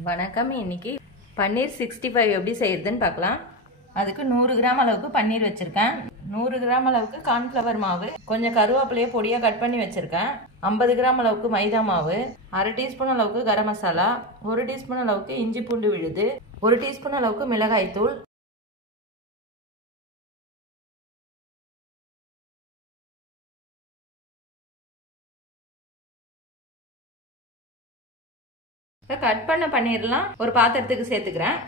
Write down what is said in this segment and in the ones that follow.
வணக்கம். இன்னைக்கு பன்னீர் 65 எப்படி செய்யறதுன்னு பார்க்கலாம். அதுக்கு 100 கிராம் அளவுக்கு பன்னீர் வச்சிருக்கேன். 100 கிராம் அளவுக்கு கார்ன்ஃப்ளவர் மாவு, கொஞ்சம் கருவேப்பிலையை பொடியா கட் பண்ணி வச்சிருக்கேன். 50 கிராம் அளவுக்கு மைதா மாவு, 1/2 டீஸ்பூன் அளவுக்கு கரம் மசாலா, 1 டீஸ்பூன் அளவுக்கு இஞ்சி பூண்டு விழுது, 1 டீஸ்பூன் அளவுக்கு மிளகாய் தூள், கட் பண்ண பன்னீர்லாம் ஒரு பாத்திரத்துக்கு சேர்த்துக்கிறேன்.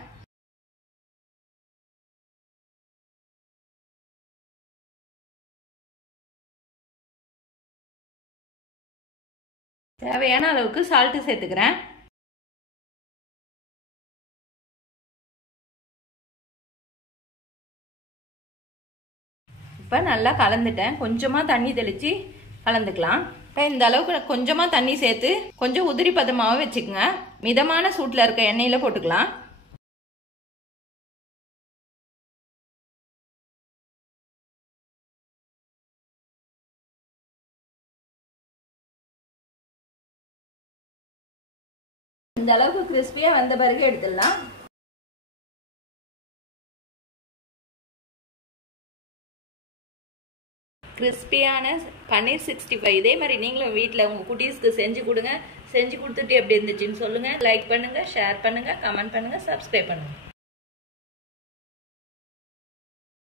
தேவையான அளவுக்கு சால்ட் சேர்த்துக்கிறேன். இப்போ நல்லா கலந்துட்டேன். கொஞ்சமா தண்ணி தெளிச்சு கலந்துக்கலாம். இந்த அளவுக்கு கொஞ்சமா தண்ணி சேர்த்து கொஞ்சம் உதிரி பதமாவே வச்சுக்கோங்க. மிதமான சூட்டில் இருக்க எண்ணெயில போட்டுக்கலாம். இந்த அளவுக்கு கிறிஸ்பியா வந்த பிறகு எடுத்துடலாம். கிறிஸ்பியான பன்னீர் 65 இதே மாதிரி நீங்களும் வீட்டில் உங்கள் குட்டீஸ்க்கு செஞ்சு கொடுங்க. செஞ்சு கொடுத்துட்டு எப்படி இருந்துச்சுன்னு சொல்லுங்கள். லைக் பண்ணுங்கள், ஷேர் பண்ணுங்கள், கமெண்ட் பண்ணுங்கள், சப்ஸ்கிரைப் பண்ணுங்கள்.